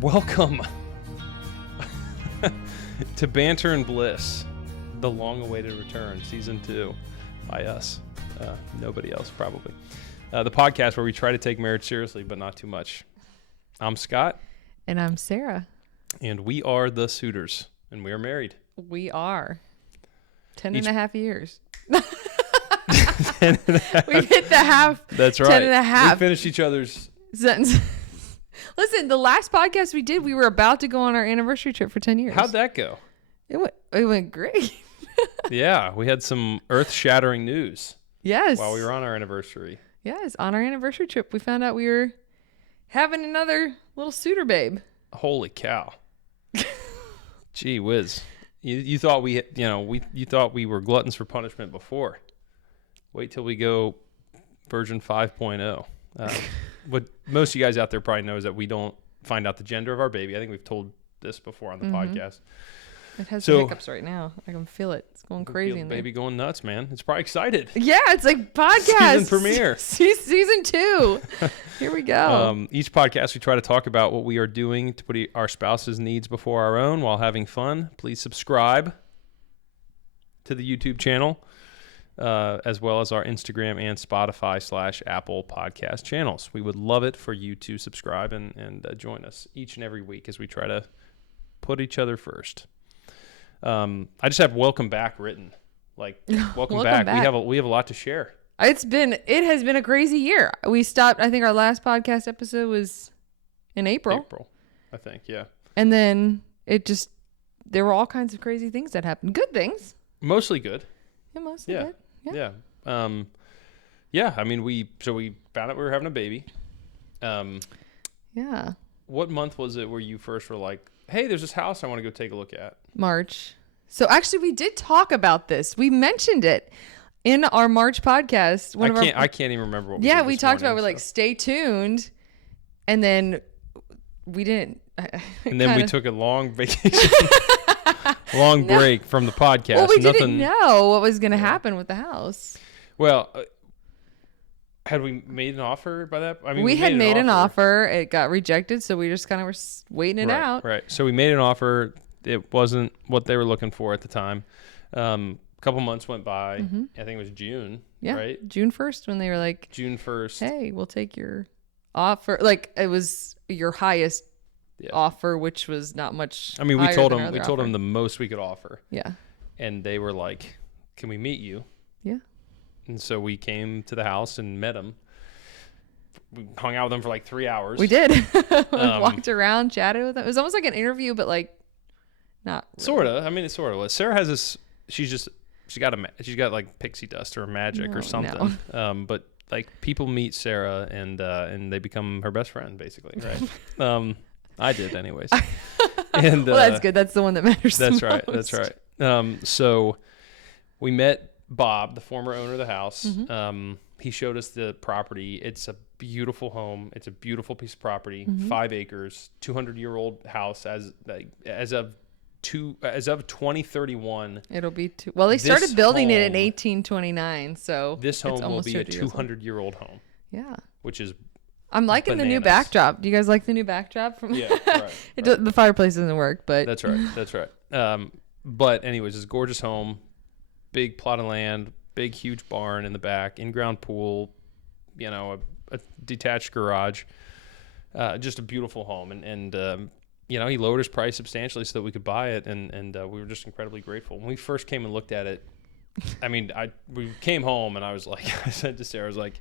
Welcome to Banter and Bliss, the long-awaited return, Season 2, by us. Nobody else, probably. The podcast where we try to take marriage seriously, but not too much. I'm Scott. And I'm Sarah. And we are the Sutters, and we are married. We are. 10 and a half years. 10 and a half. We hit the half. That's right. 10 and a half. We finished each other's sentence. Listen, the last podcast we did, we were about to go on our anniversary trip for 10 years. How'd that go? It went great. Yeah, we had some earth-shattering news. Yes. While we were on our anniversary. Yes, on our anniversary trip, we found out we were having another little suitor babe. Holy cow. Gee whiz. You thought you thought we were gluttons for punishment before. Wait till we go version 5.0. What most of you guys out there probably know is that we don't find out the gender of our baby. I think we've told this before on the podcast. It has some hiccups right now. I can feel it. It's going crazy in there. Baby going nuts, man. It's probably excited. Yeah, it's like podcast. Season premiere. Season 2. Here we go. Each podcast we try to talk about what we are doing to put our spouse's needs before our own while having fun. Please subscribe to the YouTube channel, as well as our Instagram and Spotify/Apple podcast channels. We would love it for you to subscribe and join us each and every week as we try to put each other first. I just have welcome back written. Like, welcome back. We have a lot to share. It has been a crazy year. We stopped, I think our last podcast episode was in April, I think, yeah. And then there were all kinds of crazy things that happened. Good things. Mostly good. Yeah, mostly good. Yeah. Yeah. I mean, we found out we were having a baby. Yeah. What month was it where you first were like, hey, there's this house I want to go take a look at? March. So actually we did talk about this. We mentioned it in our March podcast. I can't even remember what we did we talked about it. We're like, stay tuned. And then we didn't. And then we took a long vacation, break from the podcast. Well, we didn't know what was going to happen with the house. Well, had we made an offer by that? I mean, we had made an offer. It got rejected, so we just kind of were waiting it out. Right. So we made an offer. It wasn't what they were looking for at the time. A couple months went by. Mm-hmm. I think it was June. Yeah, right? June 1st when they were like, June 1st. Hey, we'll take your offer. Like, it was your highest offer, which was not much. I mean, we told them the most we could offer. Yeah. And they were like, can we meet you? Yeah. And so we came to the house and met them. We hung out with them for like 3 hours. We did. Walked around, chatted with them. It was almost like an interview, but like not really. Sort of. I mean, it sort of was. Sarah has this. She's got like pixie dust or magic or something. No. But like people meet Sarah and they become her best friend basically, right? I did anyways. And well, that's good. That's the one that matters. That's right. That's right. So we met Bob, the former owner of the house. Mm-hmm. He showed us the property. It's a beautiful home. It's a beautiful piece of property. Mm-hmm. 5 acres, 200-year-old house as of 2031. It'll be well, they started building it in 1829, so this home will be a 200-year-old home. Yeah. Which is I'm liking bananas. the new backdrop. Do you guys like the new backdrop from right. The fireplace doesn't work, but That's right. But anyways, it's a gorgeous home. Big plot of land, big huge barn in the back, in-ground pool, a detached garage, just a beautiful home. And he lowered his price substantially so that we could buy it, and we were just incredibly grateful. When we first came and looked at it, I mean, we came home and I was like, I said to Sarah, I was like,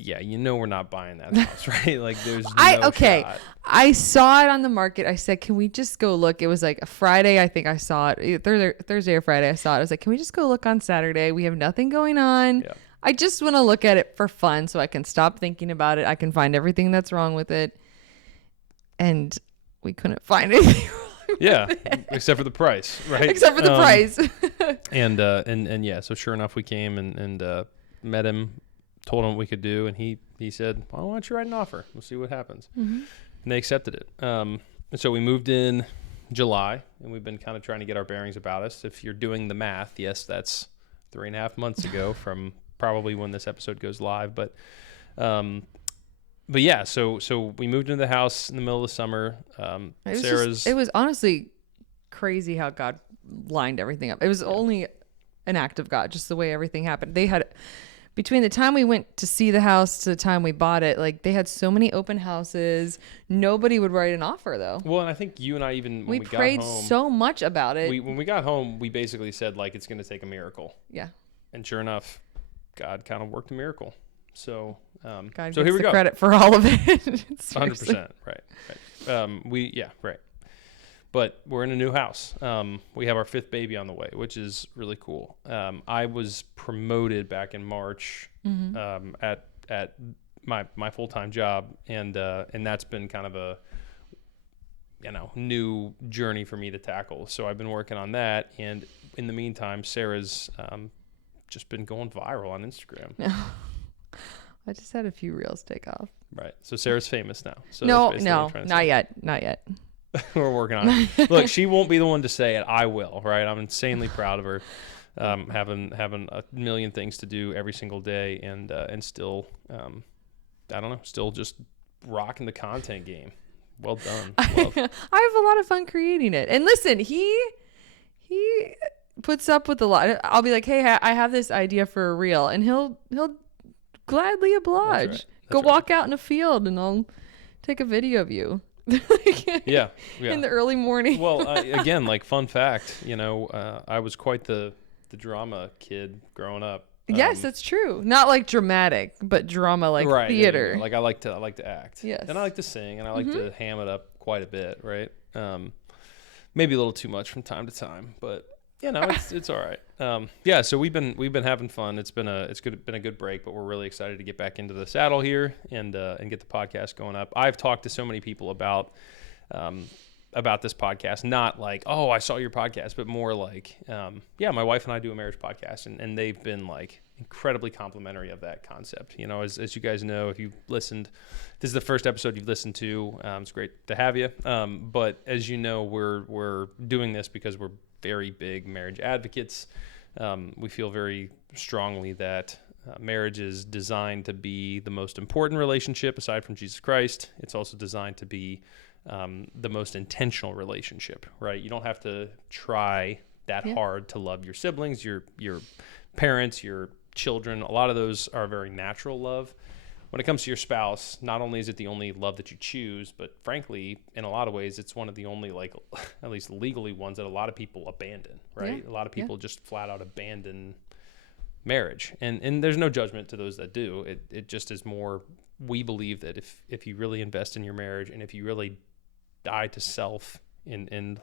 yeah, we're not buying that house, right? Like, there's no shot. I saw it on the market. I said, can we just go look? It was like a Friday. I think I saw it. Thursday or Friday, I saw it. I was like, can we just go look on Saturday? We have nothing going on. Yeah. I just want to look at it for fun so I can stop thinking about it. I can find everything that's wrong with it. And we couldn't find anything wrong with it. Except for the price, right? Except for the price. and yeah, so sure enough, we came and met him. Told him what we could do, and he said, well, why don't you write an offer? We'll see what happens. Mm-hmm. And they accepted it. And so we moved in July, and we've been kind of trying to get our bearings about us. If you're doing the math, yes, that's 3.5 months ago from probably when this episode goes live. But but yeah, so we moved into the house in the middle of the summer. It was honestly crazy how God lined everything up. It was only an act of God, just the way everything happened. They had, between the time we went to see the house to the time we bought it, like they had so many open houses. Nobody would write an offer though. Well, and I think you and I even, when we prayed got home, so much about it. when we got home, we basically said like, it's going to take a miracle. Yeah. And sure enough, God kind of worked a miracle. So, God so gets here we the go. credit for all of it. 100%. Right. Right. But we're in a new house. We have our 5th baby on the way, which is really cool. I was promoted back in March at my full-time job, and that's been kind of a new journey for me to tackle. So I've been working on that, and in the meantime, Sarah's just been going viral on Instagram. I just had a few reels take off. Right. So Sarah's famous now. So no, not yet. We're working on it. Look, she won't be the one to say it. I will, right? I'm insanely proud of her, having a million things to do every single day, and still, I don't know, still just rocking the content game. Well done. I have a lot of fun creating it. And listen, he puts up with a lot. I'll be like, hey, I have this idea for a reel, and he'll gladly oblige. That's Go right. walk out in a field, and I'll take a video of you. Yeah. In the early morning. Well, again, like fun fact, I was quite the drama kid growing up. Yes, that's true. Not like dramatic, but drama like right, theater. Like I like to act. Yes. And I like to sing, and I like to ham it up quite a bit, right? Maybe a little too much from time to time, but it's all right. Yeah, so we've been having fun. It's been a good break, but we're really excited to get back into the saddle here and get the podcast going up. I've talked to so many people about this podcast, not like, oh, I saw your podcast, but more like, my wife and I do a marriage podcast, and they've been like incredibly complimentary of that concept. As you guys know, if you've listened, this is the first episode you've listened to. It's great to have you. But as you know, we're doing this because we're very big marriage advocates. We feel very strongly that marriage is designed to be the most important relationship aside from Jesus Christ. It's also designed to be the most intentional relationship, right? You don't have to try that hard to love your siblings, your parents, your children. A lot of those are very natural love. When it comes to your spouse, not only is it the only love that you choose, but frankly, in a lot of ways, it's one of the only, like, at least legally ones that a lot of people abandon, right? A lot of people just flat out abandon marriage. And there's no judgment to those that do. It just is more, we believe that if you really invest in your marriage and if you really die to self and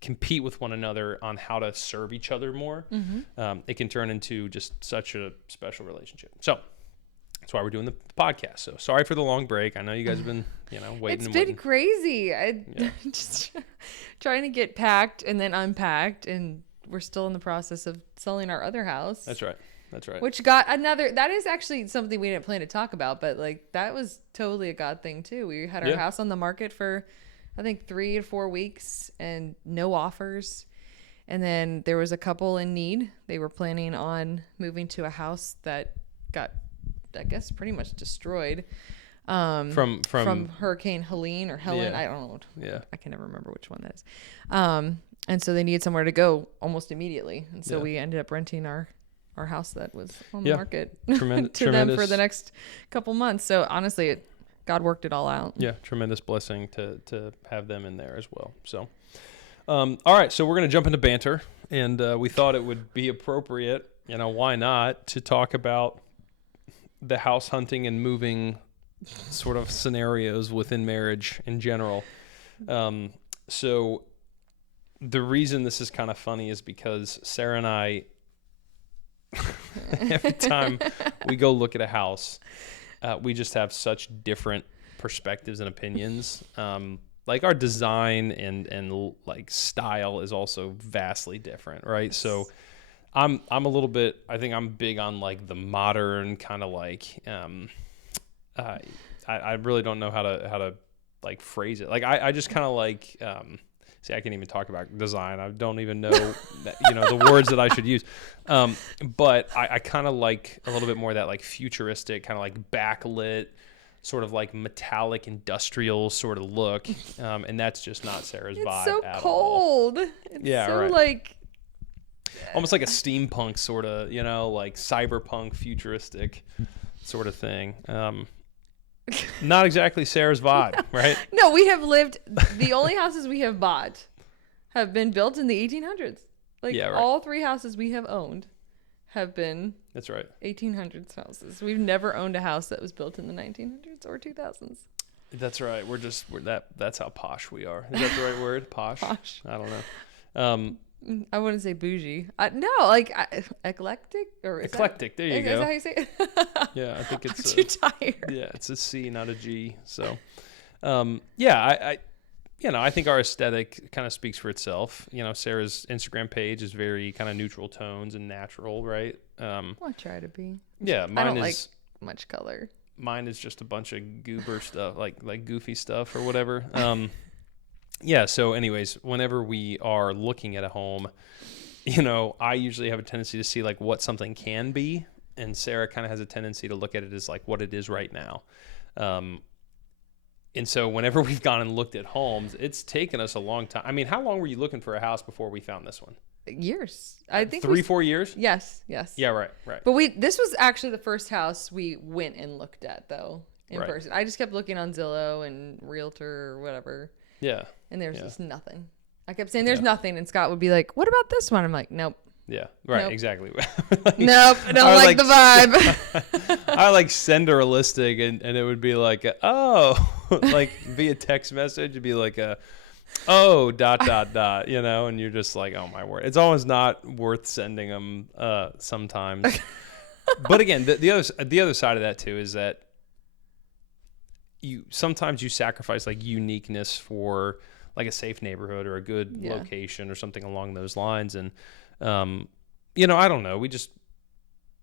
compete with one another on how to serve each other more, it can turn into just such a special relationship. So that's why we're doing the podcast. So sorry for the long break. I know you guys have been, waiting. It's been crazy. Just trying to get packed and then unpacked, and we're still in the process of selling our other house. That's right. Which got that is actually something we didn't plan to talk about, but like that was totally a God thing too. We had our house on the market for, I think, 3 to 4 weeks and no offers. And then there was a couple in need. They were planning on moving to a house that got, I guess, pretty much destroyed from Hurricane Helene or Helen. I don't know. Yeah. I can never remember which one that is. And so they needed somewhere to go almost immediately. And so we ended up renting our house that was on the market to them for the next couple months. So honestly, God worked it all out. Yeah. Tremendous blessing to have them in there as well. So, all right. So we're going to jump into banter, and we thought it would be appropriate, why not, to talk about the house hunting and moving sort of scenarios within marriage in general. So the reason this is kind of funny is because Sarah and I, every time we go look at a house, we just have such different perspectives and opinions. Like our design and like style is also vastly different, right? So I'm a little bit, I think I'm big on like the modern kind of like, I really don't know how to like phrase it. Like I just kind of like, see, I can't even talk about design. I don't even know that, the words that I should use. But I kind of like a little bit more of that like futuristic kind of like backlit sort of like metallic industrial sort of look. And that's just not Sarah's vibe so at cold. all. It's so like almost like a steampunk sort of, like cyberpunk futuristic sort of thing. Not exactly Sarah's vibe, right? No, the only houses we have bought have been built in the 1800s. Like all 3 houses we have owned have been that's right 1800s houses. We've never owned a house that was built in the 1900s or 2000s. That's right. That's how posh we are. Is that the right word? Posh? Posh. I don't know. I wouldn't say bougie. Eclectic or eclectic. There you go. Is that how you say it? Yeah, I think it's too tired. Yeah, it's a C, not a G. So, I think our aesthetic kind of speaks for itself. Sarah's Instagram page is very kind of neutral tones and natural, right? I try to be. Yeah, I don't like much color. Mine is just a bunch of goober stuff, like goofy stuff or whatever. So anyways, whenever we are looking at a home, I usually have a tendency to see like what something can be, and Sarah kind of has a tendency to look at it as like what it is right now. And so whenever we've gone and looked at homes, it's taken us a long time. I mean, how long were you looking for a house before we found this one? Years. I think 4 years? Yes. Yeah, right. But this was actually the first house we went and looked at though in Right. person. I just kept looking on Zillow and Realtor or whatever. Yeah. And there's just nothing. I kept saying there's nothing, and Scott would be like, "What about this one?" I'm like, "Nope." Yeah, right, Nope. Exactly. Nope, I don't like the vibe. I like send her a listing, and it would be like, like via text message, it'd be like and you're just like, oh my word. It's almost not worth sending them sometimes. But again, the other side of that too is that sometimes you sacrifice like uniqueness for like a safe neighborhood or a good location or something along those lines. And, I don't know.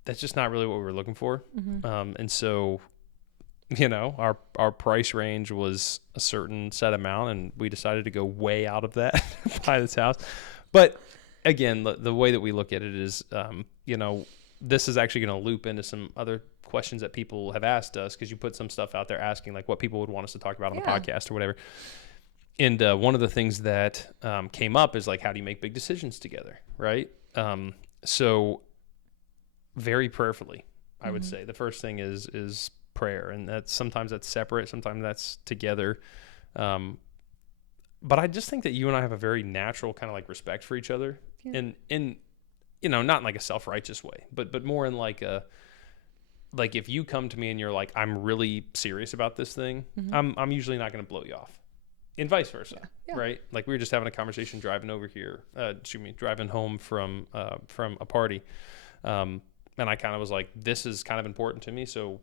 That's just not really what we were looking for. Mm-hmm. And so, our price range was a certain set amount, and we decided to go way out of that to buy this house. But again, the way that we look at it is, this is actually going to loop into some other questions that people have asked us, because you put some stuff out there asking like what people would want us to talk about on the podcast or whatever. And one of the things that came up is like, how do you make big decisions together, right? So very prayerfully, I would say the first thing is prayer, and sometimes that's separate, sometimes that's together. But I just think that you and I have a very natural kind of like respect for each other, and in not in like a self-righteous way, but more in like if you come to me and you're like, I'm really serious about this thing, I'm usually not going to blow you off. And vice versa, right? Like we were just having a conversation driving home from a party. And I kind of was like, this is kind of important to me. So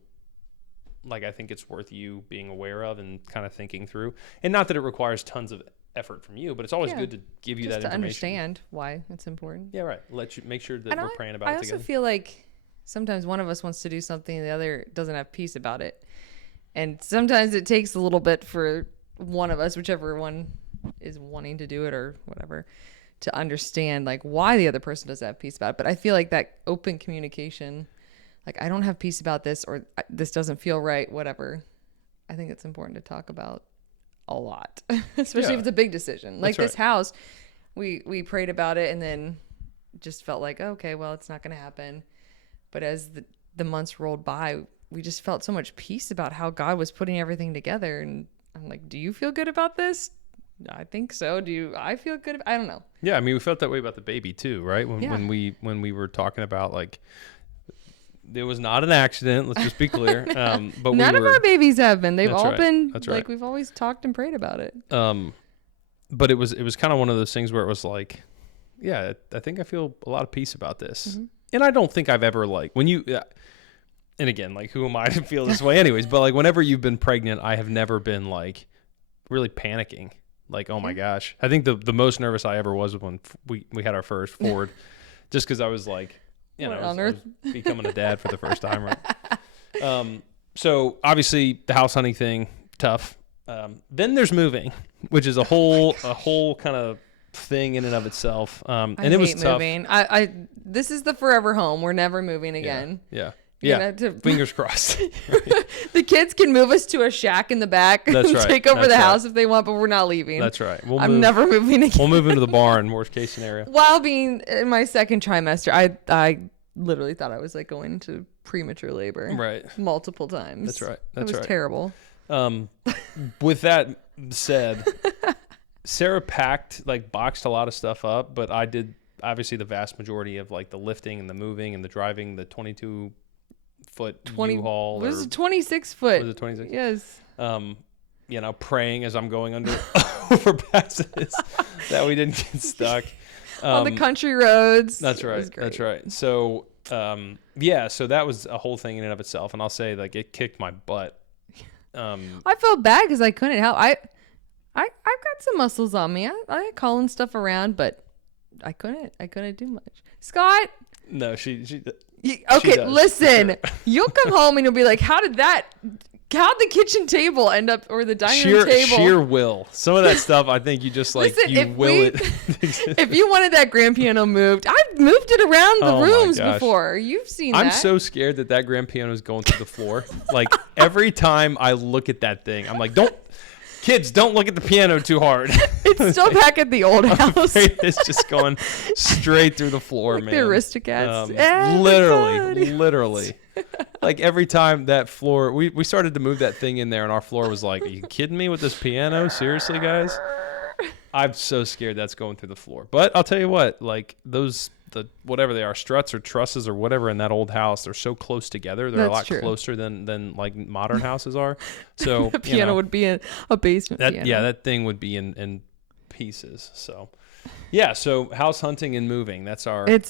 like, I think it's worth you being aware of and kind of thinking through. And not that it requires tons of effort from you, but it's always good to give you just that information. To understand why it's important. Yeah, right. Make sure that we're praying about it together. I also feel like sometimes one of us wants to do something and the other doesn't have peace about it. And sometimes it takes a little bit for one of us, whichever one is wanting to do it or whatever, to understand like why the other person doesn't have peace about it. But I feel like that open communication, like I don't have peace about this, or this doesn't feel right, whatever. I think it's important to talk about a lot, especially if it's a big decision. Like this house, we prayed about it and then just felt like, okay, well, it's not going to happen. But as the months rolled by, we just felt so much peace about how God was putting everything together. And I'm like, do you feel good about this? I think so. I feel good? I don't know. Yeah. I mean, we felt that way about the baby too, right? When we were talking about like, it was not an accident. Let's just be clear. But none of our babies have been. They've all been That's like, we've always talked and prayed about it. But it was kind of one of those things where it was like, yeah, I think I feel a lot of peace about this. And I don't think I've ever like and again, like who am I to feel this way anyways? But like whenever you've been pregnant, I have never been like really panicking. Like, oh my gosh. I think the most nervous I ever was when we had our first Ford, just because I was like, I was becoming a dad for the first time, right? So obviously the house hunting thing, tough. Then there's moving, which is a whole kind of thing in and of itself. And it was tough. Moving. This is the forever home. We're never moving again. Yeah. Yeah, fingers crossed. The kids can move us to a shack in the back. That's right. Take over the house if they want, but we're not leaving. That's right. I'm never moving again. We'll move into the barn, worst case scenario. While being in my second trimester, I literally thought I was like going into premature labor. Right. Multiple times. That's right. It was terrible. With that said, Sarah boxed a lot of stuff up, but I did obviously the vast majority of like the lifting and the moving and the driving the 22-foot U-Haul. Was it 26 foot? Was it 26? Yes. Praying as I'm going under overpasses that we didn't get stuck. On the country roads. That's right. That's right. So, so that was a whole thing in and of itself. And I'll say like it kicked my butt. I felt bad because I couldn't help. I've got some muscles on me. I calling stuff around, but I couldn't do much. Scott. No, she okay, does, listen. sure. You'll come home and you'll be like, how'd the kitchen table end up, or the dining room table? Sheer will. Some of that stuff, I think you just like, listen, you will it. If you wanted that grand piano moved, I've moved it around the rooms before. You've seen that. I'm so scared that grand piano is going through the floor. Like every time I look at that thing, I'm like, kids, don't look at the piano too hard. It's still back at the old house. It's just going straight through the floor, like man. The Aristocats. Literally. Like every time that floor, we started to move that thing in there, and our floor was like, are you kidding me with this piano? Seriously, guys? I'm so scared that's going through the floor. But I'll tell you what, like whatever they are, struts or trusses or whatever in that old house, they're so close together. They're a lot closer than like modern houses are. So the piano would be in a basement piano. Yeah, that thing would be in pieces. So yeah, so house hunting and moving.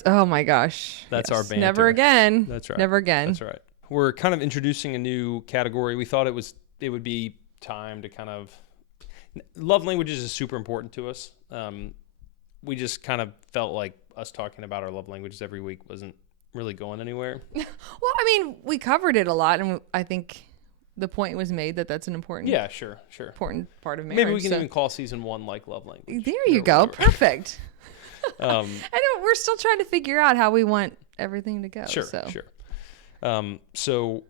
Oh my gosh. That's our banter. Never again. That's right. Never again. That's right. We're kind of introducing a new category. We thought it would be time to kind of love languages is super important to us. We just kind of felt like us talking about our love languages every week wasn't really going anywhere. Well, I mean, we covered it a lot, and I think the point was made that that's an important important part of marriage. Maybe we can even call season 1 like love language. There you go. Perfect. I know we're still trying to figure out how we want everything to go. Sure. So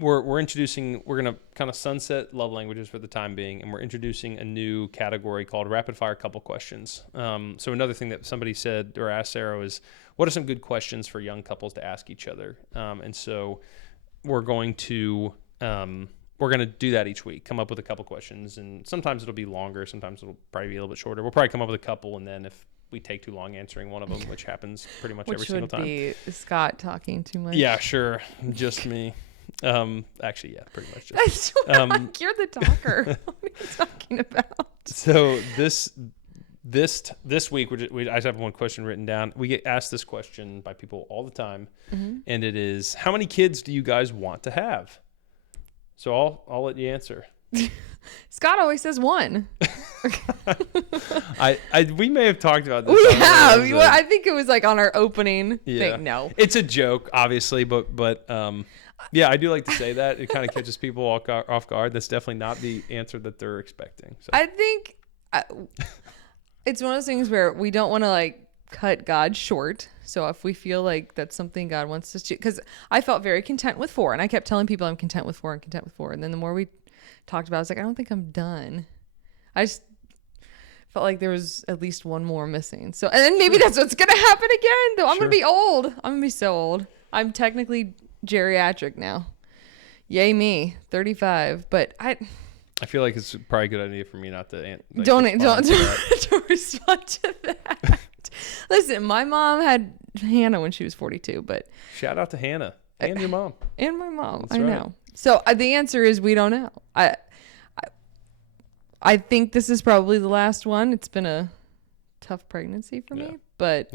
we're going to kind of sunset love languages for the time being, and we're introducing a new category called rapid fire couple questions. So another thing that somebody said or asked Sarah is, what are some good questions for young couples to ask each other? And so we're going to do that each week, come up with a couple questions, and sometimes it'll be longer, sometimes it'll probably be a little bit shorter. We'll probably come up with a couple, and then if we take too long answering one of them, which happens pretty much every single time. Which would be Scott talking too much. Yeah, sure. Just me. Actually, yeah, pretty much. You're the talker. What are you talking about? So this week, I just have one question written down. We get asked this question by people all the time, and it is, how many kids do you guys want to have? So I'll let you answer. Scott always says one. We may have talked about this. We have. I think it was like on our opening thing. No, it's a joke, obviously, but yeah, I do like to say that. It kind of catches people off guard. That's definitely not the answer that they're expecting. So. I think it's one of those things where we don't want to like cut God short. So if we feel like that's something God wants us to, because I felt very content with 4, and I kept telling people I'm content with 4 and content with 4. And then the more we talked about it, I was like, I don't think I'm done. I just felt like there was at least one more missing. So, and then maybe that's what's going to happen again, though. I'm going to be old. I'm going to be so old. I'm technically geriatric now. Yay me, 35. But I feel like it's probably a good idea for me not to don't respond to that. Listen, my mom had Hannah when she was 42, but shout out to Hannah and your mom and my mom. That's I right. know. So the answer is we don't know. I think this is probably the last one. It's been a tough pregnancy for me, but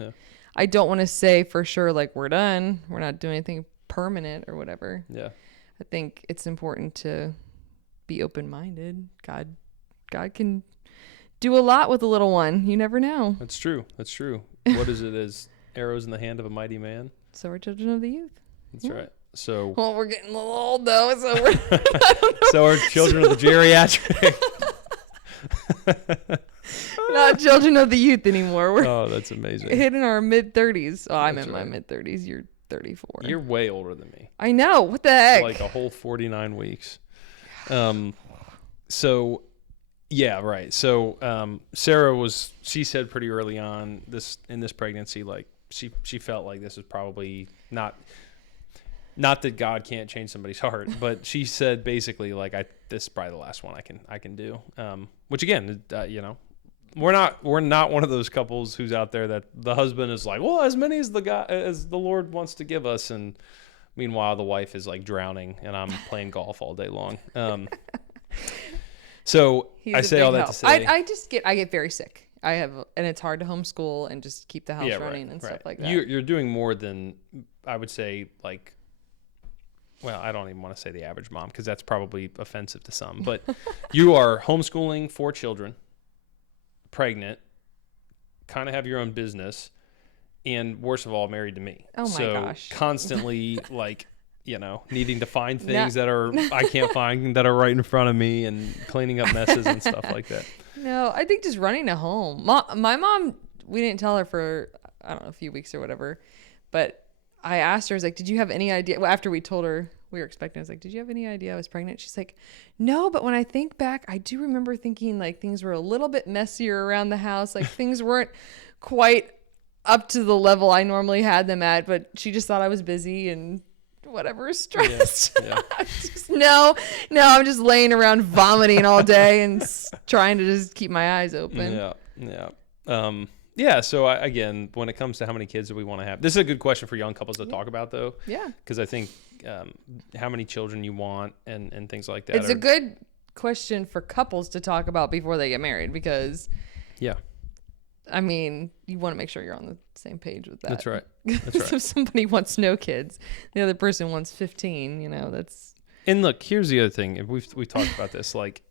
I don't want to say for sure like we're done. We're not doing anything permanent or whatever. Yeah. I think it's important to be open-minded. God can do a lot with a little one. You never know. That's true. What is it as arrows in the hand of a mighty man? So are children of the youth. That's right. So well, we're getting a little old though, so we're so are children of the geriatric. Not children of the youth anymore. We're that's amazing. Hitting our mid-30s. Oh, I'm in my mid-30s. You're 34. You're way older than me. I know. What the heck? Like a whole 49 weeks. So yeah, right. So Sarah she said pretty early on in this pregnancy, like she felt like this was probably not that God can't change somebody's heart, but she said basically like this is probably the last one I can do. Which again, we're not one of those couples who's out there that the husband is like, well, as many as the Lord wants to give us, and meanwhile the wife is like drowning and I'm playing golf all day long. So I say all that to say I get very sick. And it's hard to homeschool and just keep the house running and stuff like that. You're doing more than I would say, like, well, I don't even want to say the average mom because that's probably offensive to some, but you are homeschooling 4 children, pregnant, kind of have your own business, and worst of all, married to me. Oh my gosh. Constantly like, needing to find things that I can't find that are right in front of me and cleaning up messes and stuff like that. No, I think just running a home. My mom, we didn't tell her for, I don't know, a few weeks or whatever, but I asked her, I was like, did you have any idea? Well, after we told her we were expecting, I was like, did you have any idea I was pregnant? She's like, no, but when I think back, I do remember thinking like things were a little bit messier around the house. Like things weren't quite up to the level I normally had them at, but she just thought I was busy and whatever, stressed. Yeah. No, I'm just laying around vomiting all day and trying to just keep my eyes open. Yeah. So again, when it comes to how many kids do we want to have, this is a good question for young couples to talk about, though. Yeah. Because I think how many children you want and things like that. It's a good question for couples to talk about before they get married because. Yeah. I mean, you want to make sure you're on the same page with that. That's right. That's right. If somebody wants no kids, the other person wants 15, that's. And look, here's the other thing. If we've talked about this, like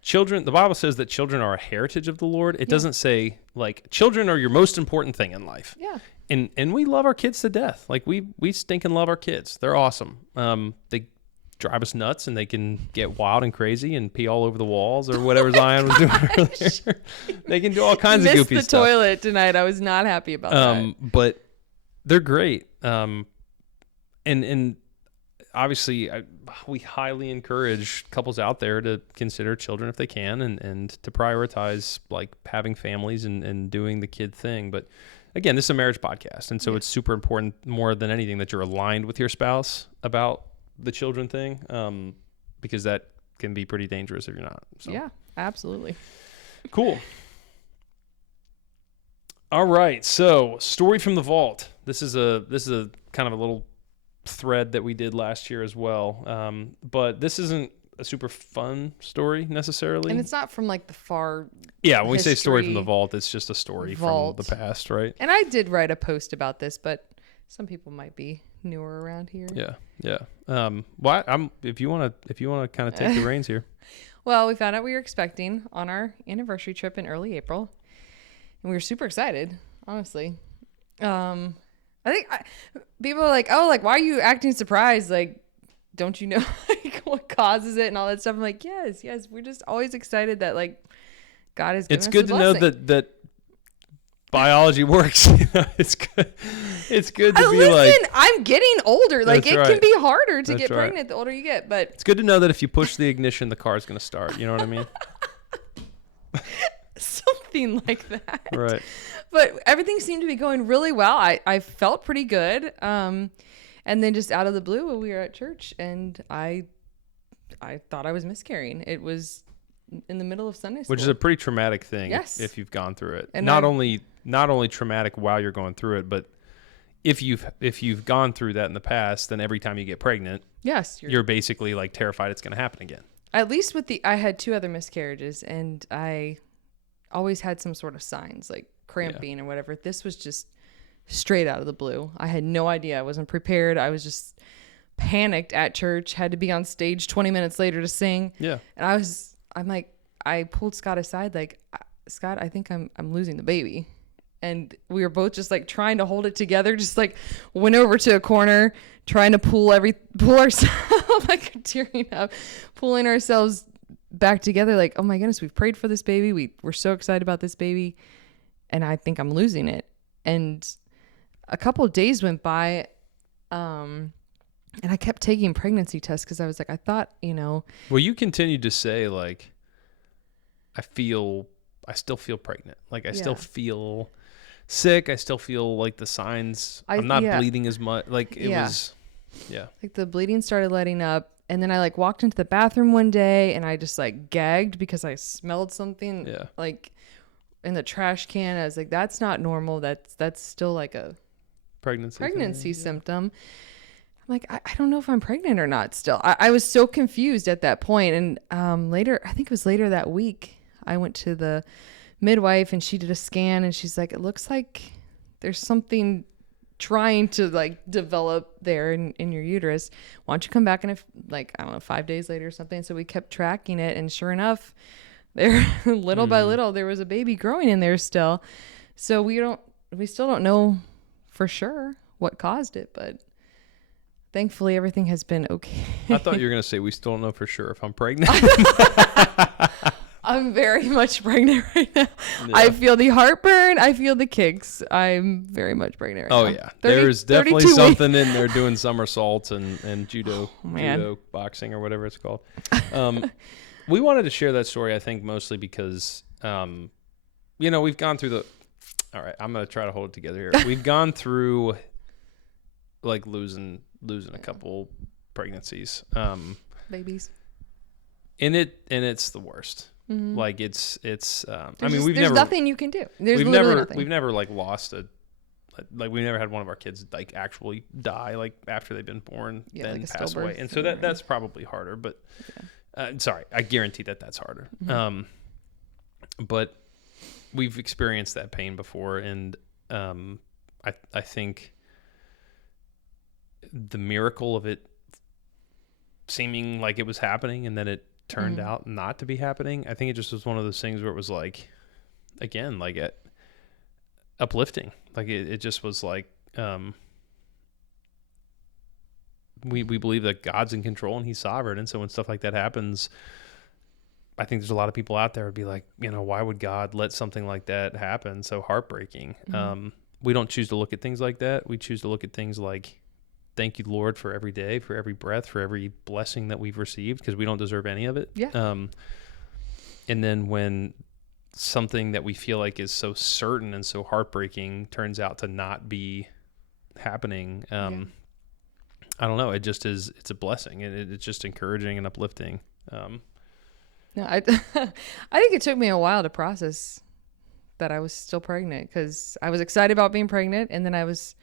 children, the Bible says that children are a heritage of the Lord. It doesn't say like children are your most important thing in life. Yeah. And we love our kids to death. Like we stinking love our kids. They're awesome. They drive us nuts and they can get wild and crazy and pee all over the walls or whatever Zion was doing earlier. They can do all kinds of goofy stuff. Missed the toilet tonight. I was not happy about that. But they're great. And obviously we highly encourage couples out there to consider children if they can and to prioritize like having families and doing the kid thing. But again, this is a marriage podcast. And so it's super important more than anything that you're aligned with your spouse about the children thing, because that can be pretty dangerous if you're not. So. Yeah, absolutely. Cool. All right. So story from the vault. This is a kind of a little thread that we did last year as well. But this isn't a super fun story necessarily. And it's not from like the far. Yeah. When we say story from the vault, it's just a story from the past, right? And I did write a post about this, but some people might be newer around here. Yeah. If you want to kind of take the reins here. Well, we found out we were expecting on our anniversary trip in early April, and we were super excited, honestly. I think people are like, oh, like, why are you acting surprised? Like, don't you know like what causes it and all that stuff? I'm like, yes. We're just always excited that like God is. It's good to know that biology works. It's good. It's good to be like. I'm getting older. Like it can be harder to get pregnant the older you get, but it's good to know that if you push the ignition, the car's going to start. You know what I mean? Something like that. Right. But everything seemed to be going really well. I felt pretty good. And then just out of the blue, we were at church, and I thought I was miscarrying. It was in the middle of Sunday school, which is a pretty traumatic thing. Yes. If you've gone through it, and not only traumatic while you're going through it, but if you've gone through that in the past, then every time you get pregnant, yes, you're basically like terrified it's going to happen again. At least I had 2 other miscarriages, and I always had some sort of signs like cramping or whatever. This was just straight out of the blue. I had no idea. I wasn't prepared. I was just panicked at church, had to be on stage 20 minutes later to sing. Yeah. And I'm like, I pulled Scott aside, like, Scott, I think I'm losing the baby. And we were both just like trying to hold it together, just like went over to a corner, trying to pull ourselves, like tearing up, pulling ourselves back together. Like, oh my goodness, we've prayed for this baby. We're so excited about this baby. And I think I'm losing it. And a couple of days went by, And I kept taking pregnancy tests because I was like, I thought, Well, you continued to say, like, I still feel pregnant. Like, I still feel sick. I still feel like the signs. I'm not bleeding as much. Like, it was, like the bleeding started letting up. And then I like walked into the bathroom one day and I just like gagged because I smelled something like in the trash can. I was like, that's not normal. That's still like a pregnancy symptom. I'm like, I don't know if I'm pregnant or not still. I was so confused at that point. And later, I think it was later that week, I went to the midwife and she did a scan and she's like, it looks like there's something trying to like develop there in your uterus. Why don't you come back in I don't know, 5 days later or something. So we kept tracking it. And sure enough, there little by little, there was a baby growing in there still. So we still don't know for sure what caused it, but thankfully, everything has been okay. I thought you were going to say we still don't know for sure if I'm pregnant. I'm very much pregnant right now. Yeah. I feel the heartburn. I feel the kicks. I'm very much pregnant right now. Oh, yeah. There's definitely something in there doing somersaults and judo boxing or whatever it's called. We wanted to share that story, I think, mostly because, we've gone through all right, I'm going to try to hold it together here. We've gone through, like, losing a couple pregnancies, babies, and it's the worst. Mm-hmm. Like it's there's nothing you can do. We've never like lost we've never had one of our kids like actually die like after they've been born, then like pass away, and so that's probably harder. But sorry, I guarantee that's harder. Mm-hmm. But we've experienced that pain before, and I think the miracle of it seeming like it was happening and then it turned out not to be happening. I think it just was one of those things where it was like, again, like uplifting. Like it just was like, we believe that God's in control and he's sovereign. And so when stuff like that happens, I think there's a lot of people out there would be like, why would God let something like that happen? So heartbreaking. Mm-hmm. We don't choose to look at things like that. We choose to look at things like, thank you, Lord, for every day, for every breath, for every blessing that we've received, because we don't deserve any of it. Yeah. And then when something that we feel like is so certain and so heartbreaking turns out to not be happening, I don't know. It just is. It's a blessing. It's just encouraging and uplifting. No, I think it took me a while to process that I was still pregnant, because I was excited about being pregnant, and then I was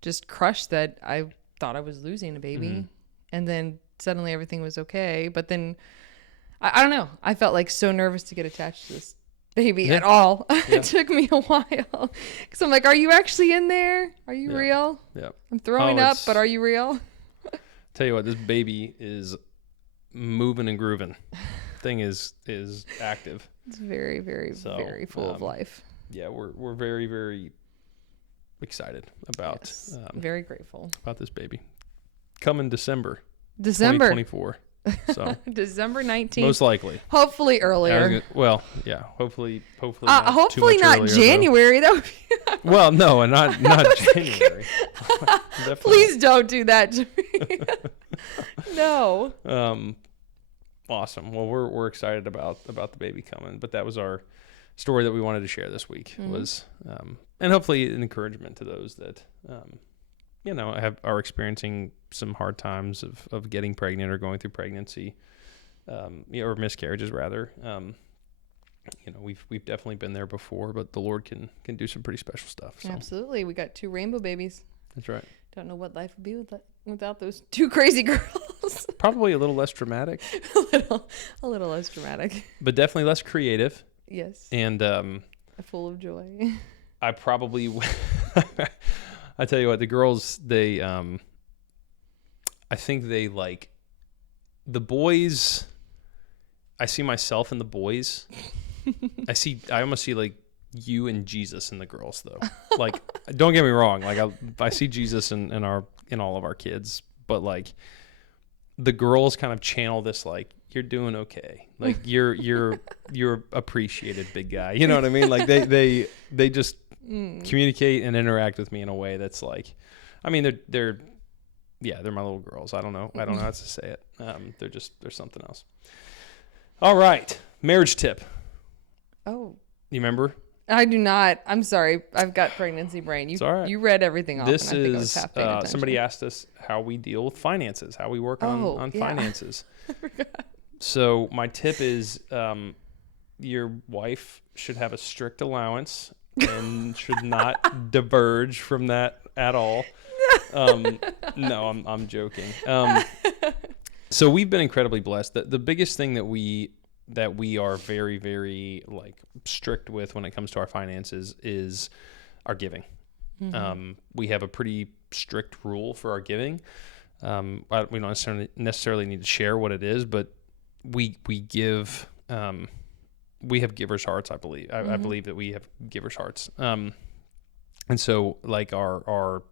just crushed that I thought I was losing a baby. Mm-hmm. And then suddenly everything was okay. But then I don't know. I felt like so nervous to get attached to this baby at all. It took me a while. Because I'm like, are you actually in there? Are you real? Yeah. I'm throwing up, but are you real? Tell you what, this baby is moving and grooving. Thing is active. It's very, very, very full of life. Yeah, we're very, very excited about very grateful about this baby coming December 2024. So December 19th, most likely, hopefully earlier. Hopefully hopefully not earlier, January though. Well, no, and not January. Please don't do that to me. No. Awesome. Well, we're excited about the baby coming, but that was our story that we wanted to share this week. Mm-hmm. Was and hopefully an encouragement to those that are experiencing some hard times of getting pregnant or going through pregnancy, or miscarriages rather. We've definitely been there before, but the Lord can do some pretty special stuff. So. Absolutely, we got 2 rainbow babies. That's right. Don't know what life would be without those 2 crazy girls. Probably a little less dramatic. a little less dramatic, but definitely less creative. Yes. And full of joy. I probably, I tell you what, the girls, they, I think they like the boys. I see myself in the boys. I almost see like you and Jesus in the girls though. Like, don't get me wrong. Like I see Jesus in all of our kids, but like the girls kind of channel this, like, you're doing okay. Like you're appreciated, big guy. You know what I mean? Like they just communicate and interact with me in a way that's like, I mean, they're Yeah, they're my little girls. I don't know how to say it. They're something else. All right, marriage tip. Oh, you remember? I do not. I'm sorry. I've got pregnancy brain. It's all right. You read everything off. This and I think I was is half paying attention. somebody asked us how we deal with finances, how we work on finances. So my tip is your wife should have a strict allowance and should not diverge from that at all. No, I'm joking. So we've been incredibly blessed. The biggest thing that we are very, very like strict with when it comes to our finances is our giving. Mm-hmm. We have a pretty strict rule for our giving. We don't necessarily need to share what it is, but we give. We have givers' hearts. I believe. I believe that we have givers' hearts. And so like our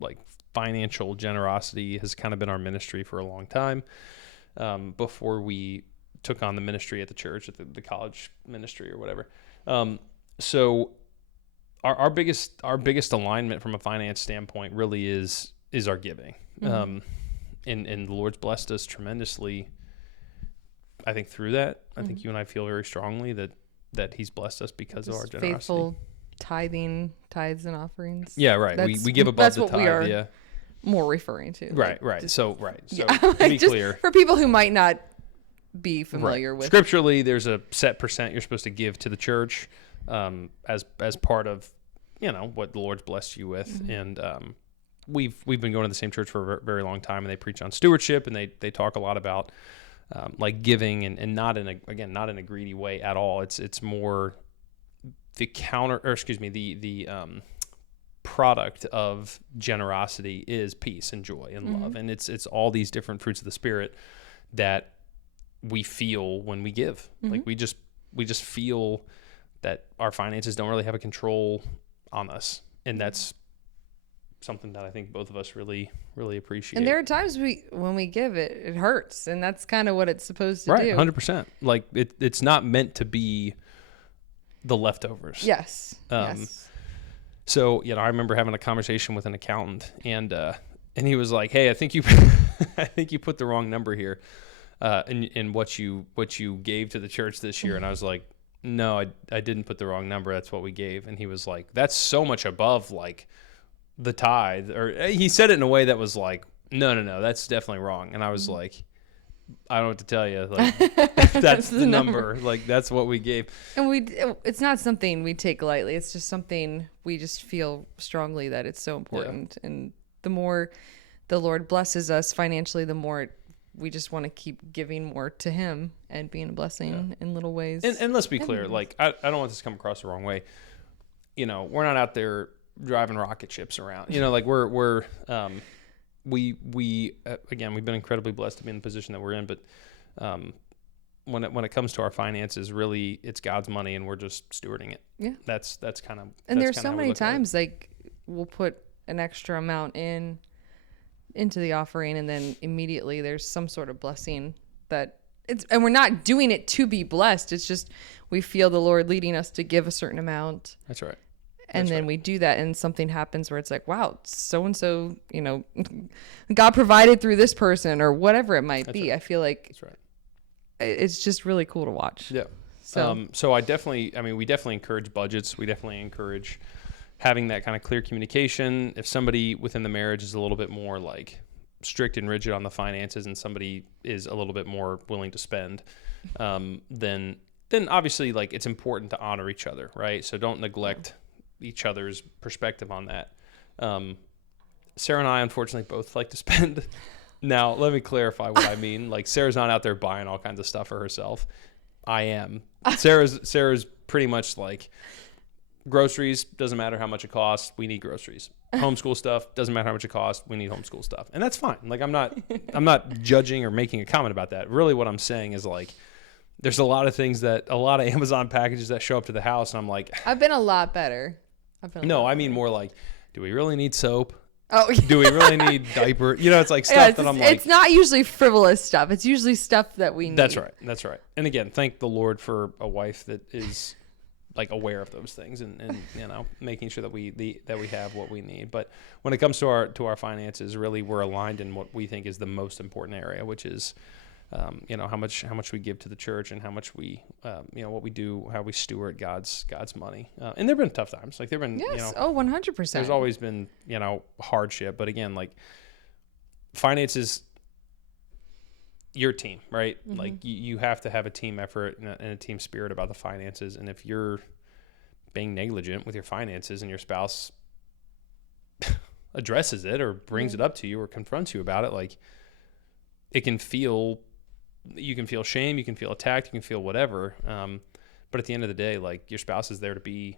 like financial generosity has kind of been our ministry for a long time. Before we took on the ministry at the church, at the college ministry or whatever. So our biggest alignment from a finance standpoint really is our giving. Mm-hmm. And the Lord's blessed us tremendously, I think, through that. I think you and I feel very strongly that He's blessed us because of our generosity. Faithful tithing, tithes and offerings. Yeah, right. We give above the tithe. We are more referring to. Right. So to be clear, for people who might not be familiar with scripturally, there's a set percent you're supposed to give to the church as part of what the Lord's blessed you with. Mm-hmm. And we've been going to the same church for a very long time, and they preach on stewardship, and they talk a lot about like giving and not in a greedy way at all. It's more the product of generosity is peace and joy and love, and it's all these different fruits of the Spirit that we feel when we give. Like we just feel that our finances don't really have a control on us, and that's something that I think both of us really, really appreciate. And there are times when we give it hurts, and that's kind of what it's supposed to do. Right, 100%. Like it's not meant to be the leftovers. Yes. Yes. So I remember having a conversation with an accountant, and he was like, "Hey, I think you put the wrong number here, in what you gave to the church this year." And I was like, "No, I didn't put the wrong number. That's what we gave." And he was like, "That's so much above like the tithe," or he said it in a way that was like, no, that's definitely wrong. And I was like, I don't know what to tell you. Like, that's the number. Like, that's what we gave. And it's not something we take lightly. It's just something we just feel strongly that it's so important. Yeah. And the more the Lord blesses us financially, the more we just want to keep giving more to Him and being a blessing in little ways. And let's be clear. Like, I don't want this to come across the wrong way. We're not out there driving rocket ships around, like we again, we've been incredibly blessed to be in the position that we're in, but when it comes to our finances, really it's God's money and we're just stewarding it. Yeah. That's kind of, and there's so many times like we'll put an extra amount into the offering, and then immediately there's some sort of blessing and we're not doing it to be blessed. It's just, we feel the Lord leading us to give a certain amount. That's right. And then we do that, and something happens where it's like, wow, so-and-so, God provided through this person or whatever it might be. Right. I feel like that's right. It's just really cool to watch. Yeah. So we definitely encourage budgets. We definitely encourage having that kind of clear communication. If somebody within the marriage is a little bit more like strict and rigid on the finances, and somebody is a little bit more willing to spend, then obviously like it's important to honor each other, right? So don't neglect each other's perspective on that. Sarah and I unfortunately both like to spend. Now let me clarify what I mean. Like, Sarah's not out there buying all kinds of stuff for herself. I am. Sarah's pretty much like, groceries, doesn't matter how much it costs, we need groceries. Homeschool stuff, doesn't matter how much it costs, we need homeschool stuff. And that's fine. Like, I'm not judging or making a comment about that. Really what I'm saying is like, there's a lot of Amazon packages that show up to the house, and I'm like, I've been a lot better. I mean more like, do we really need soap? Oh, do we really need diaper? It's like stuff that I'm like. It's not usually frivolous stuff. It's usually stuff that we need. That's right. And again, thank the Lord for a wife that is like aware of those things and making sure that we have what we need. But when it comes to our finances, really we're aligned in what we think is the most important area, which is how much we give to the church and how much we what we do, how we steward God's money. And there've been tough times. Like there've been 100%. There's always been hardship, but again, like finances, your team, right? Mm-hmm. Like you have to have a team effort and a team spirit about the finances. And if you're being negligent with your finances and your spouse addresses it or brings it up to you or confronts you about it, like you can feel shame, you can feel attacked, you can feel whatever. But at the end of the day, like your spouse is there to be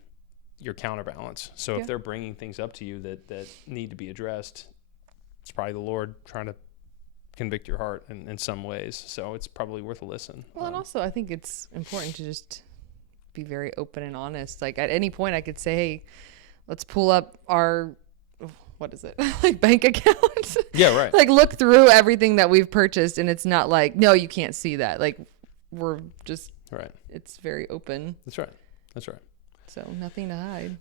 your counterbalance. So if they're bringing things up to you that need to be addressed, it's probably the Lord trying to convict your heart in some ways. So it's probably worth a listen. Well, and also I think it's important to just be very open and honest. Like at any point I could say, hey, let's pull up our, what is it? Like bank account. Yeah, right. Like look through everything that we've purchased and it's not like, no, you can't see that. Like we're just, right. It's very open. That's right. So nothing to hide.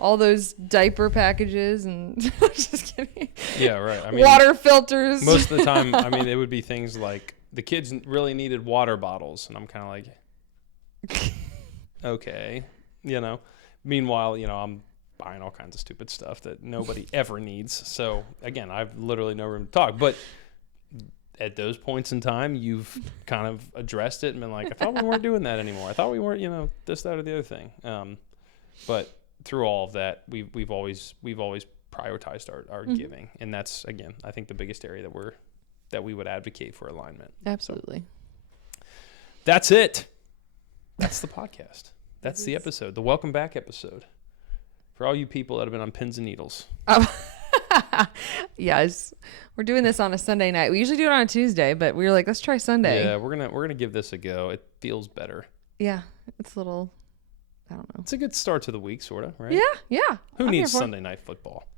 All those diaper packages and just kidding. Yeah, right. I mean, water filters. Most of the time, I mean, it would be things like the kids really needed water bottles, and I'm kind of like, okay, Meanwhile, I'm buying all kinds of stupid stuff that nobody ever needs. So again, I've literally no room to talk. But at those points in time, you've kind of addressed it and been like, I thought we weren't doing that anymore. I thought we weren't, this, that, or the other thing. But through all of that, we've always prioritized our giving, and that's, again, I think the biggest area that we would advocate for alignment. Absolutely. So, that's it. That's the podcast. That's the episode. The welcome back episode for all you people that have been on pins and needles. Yes, we're doing this on a Sunday night. We usually do it on a Tuesday, but we were like, let's try Sunday. Yeah, we're gonna give this a go. It feels better. Yeah, it's a little, I don't know. It's a good start to the week, sort of, right? Yeah. Who needs Sunday night football?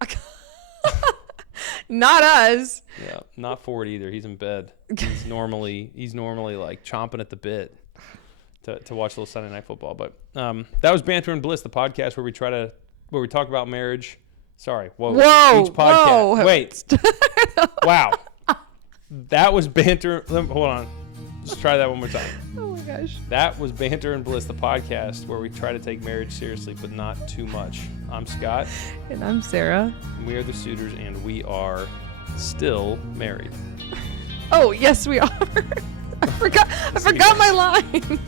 Not us. Yeah, not Ford either. He's in bed. He's normally like chomping at the bit to watch a little Sunday night football. But that was Banter and Bliss, the podcast where we talk about marriage. Sorry. Whoa. Each podcast. Whoa. Wait. Wow. That was Banter. Hold on. Let's try that one more time. Oh my gosh. That was Banter and Bliss, the podcast where we try to take marriage seriously, but not too much. I'm Scott. And I'm Sarah. We are the Sutters, and we are still married. Oh, yes, we are. I forgot my line.